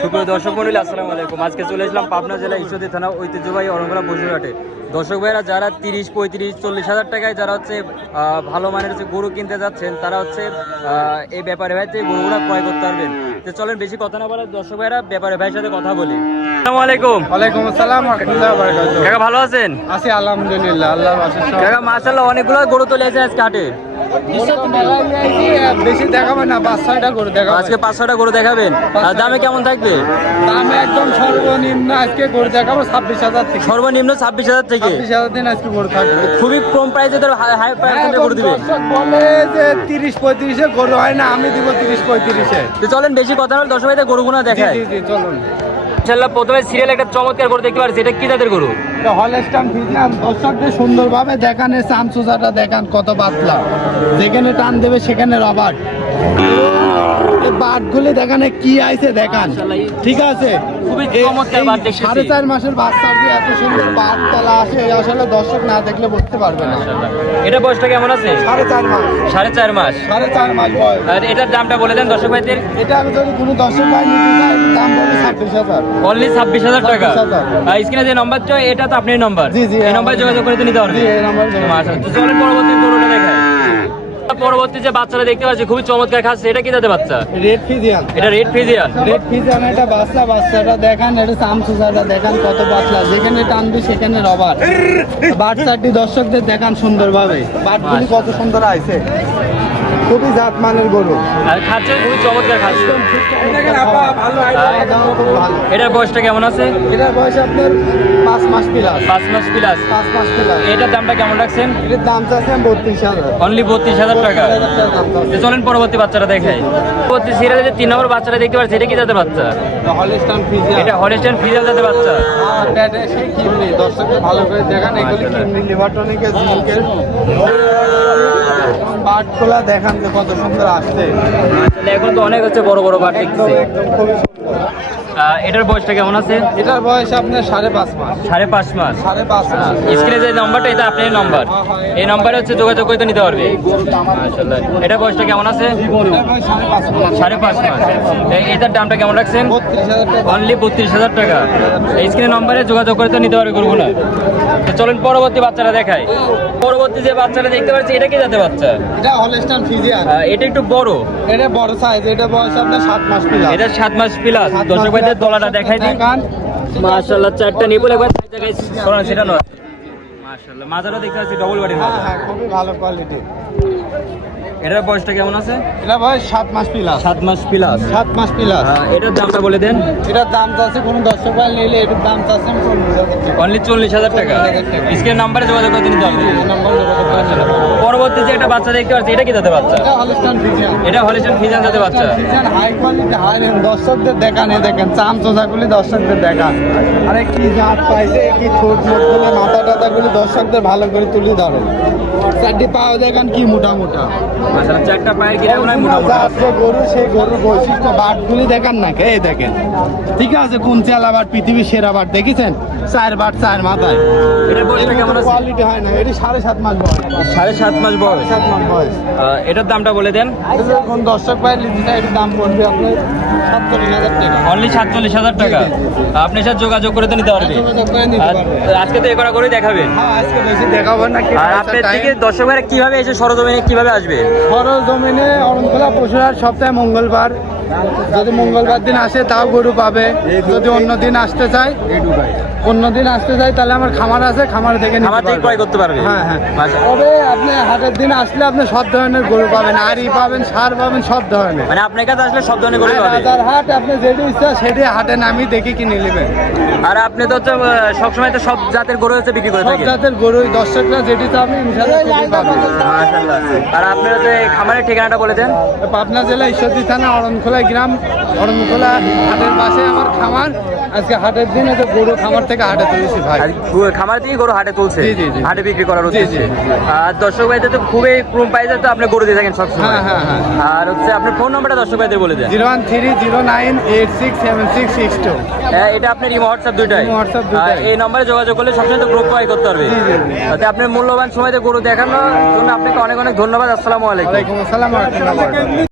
সুপ্রিয় দর্শক মন্ডলী আসসালামু আলাইকুম। আজকে চলে আসলাম পাবনা জেলা ঈশ্বরদী থানা ঐতিহ্যবাহী অরঙ্গলা বসুরহাটে। দর্শক ভাইরা যারা তিরিশ পঁয়ত্রিশ চল্লিশ হাজার টাকায় যারা হচ্ছে ভালো মানের হচ্ছে গরু কিনতে যাচ্ছেন তারা হচ্ছে এই ব্যাপারে ভাই গরুগুলো ক্রয় করতে পারবেন। তো চলেন বেশি কথা না বলে দর্শক ভাইরা ব্যাপারে ভাইয়ের সাথে কথা বলি। আসসালামু আলাইকুম। ওয়ালাইকুম আসসালাম কাকা ভালো আছেন? আছি আলহামদুলিল্লাহ কাকা মাশাআল্লাহ অনেকগুলো গরু তুলে আছে আজকে হাটে বেশি দেখাবে না পাঁচ ছয়টা করে দেখাবে। আজকে পাঁচ গরু দেখাবেন? আর দামে কেমন থাকবে? দাম একদম সর্বনিম্ন আজকে করে দেখাবো ছাব্বিশ হাজার থেকে। সর্বনিম্ন ছাব্বিশ হাজার থেকে? ছাব্বিশ হাজার দিন আজকে করে থাকবে। খুবই কম প্রাইসে হাই হ্যাঁ, প্রাইসে গরু দিবে। বলে যে তিরিশ পঁয়ত্রিশে গরু হয় না আমি দিব তিরিশ পঁয়ত্রিশে। চলেন বেশি কথা বলে দশ ভাইদের গরুগুলো জি দেখায় জি জি চলুন। ইনশাল্লাহ প্রথমে সিরিয়াল একটা চমৎকার গরু দেখতে পাচ্ছি এটা কি জাতের গরু? Holstein Friesian. দর্শকদের সুন্দরভাবে দেখান চামচুচাটা দেখান কত পাতলা। যেখানে টান দেবে সেখানে রবার্ট বাটগুলি দেখানে কি আইছে দেখান। ঠিক আছে। সাড়ে চার মাসের বাচ্চা দিয়ে এত সুন্দর বাট তলা আসে আসলে দর্শক না দেখলে বুঝতে পারবে না। এটা বয়সটা কেমন আছে? সাড়ে চার মাস। সাড়ে চার মাস। সাড়ে চার মাস বয়স। আর এটার দামটা বলে দেন দর্শক ভাইদের। এটা আমি যদি কোনো দর্শক ভাই নিতে চাই অনলি ছাব্বিশ হাজার। টাকা? 26,000 আর স্ক্রিনে যে নম্বর চাই এটা তো আপনার নম্বর এই নম্বরে যোগাযোগ করে নিতে পারবেন। চলেন পরবর্তী গরুটা দেখায় পরবর্তী যে বাচ্চারা দেখতে পাচ্ছি খুবই চমৎকার খাচ্ছে। এটা কি জাতের বাচ্চা? রেড ফিজিয়ান এটা রেড ফিজিয়ান রেড ফিজিয়ান এটা বাচ্চা বাচ্চাটা দেখান এটা চামচুচাটা দেখান কত পাতলা। যেখানে টানবে সেখানে রবার বাচ্চাটি দর্শকদের দেখান সুন্দরভাবে। বাটগুলি কত সুন্দর আছে খুবই জাত মানের গরু। আর খাচ্ছে খুবই চমৎকার খাচ্ছে। খাওয়া দাওয়া খুব ভালো। এটার বয়সটা কেমন আছে? এটার বয়স আপনার পাঁচ মাস প্লাস পাঁচ মাস প্লাস পাঁচ মাস প্লাস এটার দামটা কেমন রাখছেন? এটার দাম চাচ্ছেন বত্রিশ হাজার। অনলি বত্রিশ হাজার টাকা। চলেন পরবর্তী বাচ্চাটা দেখাই। পরবর্তী সিরিয়ালে যে তিন নম্বর বাচ্চাটা দেখতে পাচ্ছি এটা কি জাতের বাচ্চা? হলিস্টান এটা হলিস্টাইন ফিজিয়াল জাতের বাচ্চা। আর সেই কিডনি। দর্শককে ভালো করে দেখান এগুলি জিঙ্কের। বাটগুলা দেখান যে কত সুন্দর আসছে। এখন তো অনেক হচ্ছে বড় বড় বাট একদম খুবই সুন্দর। এটার বয়সটা কেমন আছে? এটার বয়স আপনার সাড়ে পাঁচ মাস। সাড়ে পাঁচ মাস। সাড়ে পাঁচ মাস। স্ক্রিনে যে নাম্বারটা এটা আপনার নাম্বার। এই নাম্বারে হচ্ছে যোগাযোগ করে নিতে পারবে। মাশাআল্লাহ। এটা বয়সটা কেমন আছে? সাড়ে পাঁচ মাস। এটার দামটা কেমন রাখছেন? বত্রিশ হাজার টাকা। অনলি বত্রিশ হাজার টাকা। এই স্ক্রিনে নম্বরে যোগাযোগ করে তো নিতে পারবে গরুগুলো তো চলেন পরবর্তী বাচ্চারা দেখায় পরবর্তী যে বাচ্চারা দেখতে পাচ্ছি এটা কি জাতের বাচ্চা? এটা হলিস্টান ফিজিয়ান এটা একটু বড়। এটা বড় সাইজ এটা বয়স আপনার সাত মাস পিলা এটা সাত মাস প্লাস দর্শক ভাইদের দলাটা দেখাই দিন। মাশাআল্লাহ চারটা নিপুল একবার জায়গায় সেটা নয়। মাশাআল্লাহ মাজারও দেখতে পাচ্ছি ডবল বাড়ির হ্যাঁ হ্যাঁ খুবই ভালো কোয়ালিটি এটার বয়সটা কেমন আছে? এটা বয়স সাত মাস পিলা সাত মাস প্লাস সাত মাস পিলা এটার দামটা বলে দেন। এটার দাম চাচ্ছে কোনো দর্শক ভাই নিলে এটার দাম চাচ্ছে টাকা। অনলি চল্লিশ হাজার টাকা। স্ক্রিনের নাম্বারে যোগাযোগ করে হবে এই নম্বর। পরবর্তী যে একটা বাচ্চা দেখতে পাচ্ছি এটা কি জাতের বাচ্চা? এটা হলিস্টান ফিজান জাতের বাচ্চা। হাই কোয়ালিটি হাই রেঞ্জ দর্শকদের দেখান এই দেখেন চাম চোজাগুলি দর্শকদের দেখান। আরে কি জাত পাইছে কি ছোট মোটগুলো মাথা টাথাগুলি দর্শকদের ভালো করে তুলে ধরে। চারটি পাও দেখান কি মোটা মোটা। চারটা পায়ের গিরা যা মোটামুটি আছে গরু সেই গরুর বৈশিষ্ট্য বাটগুলি দেখান না এই দেখেন। ঠিক আছে কোন চেলা বাট পৃথিবীর সেরা বাট দেখেছেন? চার বাট চার মাথায়। এটা বয়সটা কেমন কোয়ালিটি হয় না এটি সাড়ে সাত মাস বয়স। সাড়ে সাত মাস বয়স। সাত মাস বয়স। এটার দামটা বলে দেন। এটা কোন দর্শক ভাই নিতে চাই এটার দাম পড়বে আপনার সাতচল্লিশ হাজার টাকা। অনলি সাতচল্লিশ হাজার টাকা। আপনি সাথে যোগাযোগ করে তো নিতে পারবে। পারবে। আজকে তো এ করা করে দেখাবেন হ্যাঁ আজকে বেশি দেখাবো না আর আপনার থেকে দর্শক ভাইরা কীভাবে এসে সরজমিনে কীভাবে আসবে? খরচ জমিনে অরণখোলা পশুহাট সপ্তাহে মঙ্গলবার। যদি মঙ্গলবার দিন আসে তাও গরু পাবে। যদি অন্য দিন আসতে চায় অন্য দিন আসতে চাই তাহলে আমার খামার আছে খামার থেকে আমার থেকে। ক্রয় করতে পারবে। হ্যাঁ হ্যাঁ। তবে আপনি হাটের দিন আসলে আপনি সব ধরনের গরু পাবেন আড়ি পাবেন সার পাবেন সব ধরনের। মানে আপনার কাছে আসলে সব ধরনের গরু আর পাবে হাট আপনি যেটি ইচ্ছা সেটি হাটে নামি দেখে কিনে নেবেন। আর আপনি তো হচ্ছে আহ, সবসময় তো সব জাতের গরু হচ্ছে বিক্রি করে সব থাকেন। জাতের গরুই দর্শকরা যেটি চাবে আপনি সেটি পাবে মাশাআল্লাহ। আর আপনার হচ্ছে খামারের ঠিকানাটা বলে দেন? পাবনা জেলা ঈশ্বরদী থানা অরণখোলা গ্রাম অরণখোলা হাটের পাশে আমার খামার। আজকে হাটের দিন গরু খামার থেকে হাটে তুলেছি ভাই। খামার থেকে গরু হাটে তুলছে? জি, জি, জি। হাটে বিক্রি করার উদ্দেশ্যে। আর দর্শক ভাইদের তো খুবই কম প্রাইসে তো আপনি গরু দিয়ে থাকেন সবসময়। হ্যাঁ, হ্যাঁ, হ্যাঁ। আর হচ্ছে আপনার ফোন নাম্বারটা দর্শক ভাইদের বলে দেন। Zero one three zero nine eight six seven six six two. হ্যাঁ, এটা আপনার ইমো হোয়াটসঅ্যাপ দুইটাই। এই নম্বরে যোগাযোগ করলে সবসময় তো গ্রুপ ক্রয় করতে পারবে। জি, জি, জি। তাতে আপনার মূল্যবান সময়তে গরু দেখানোর জন্য আপনাকে অনেক অনেক ধন্যবাদ। আসসালামু আলাইকুম। আসসালাম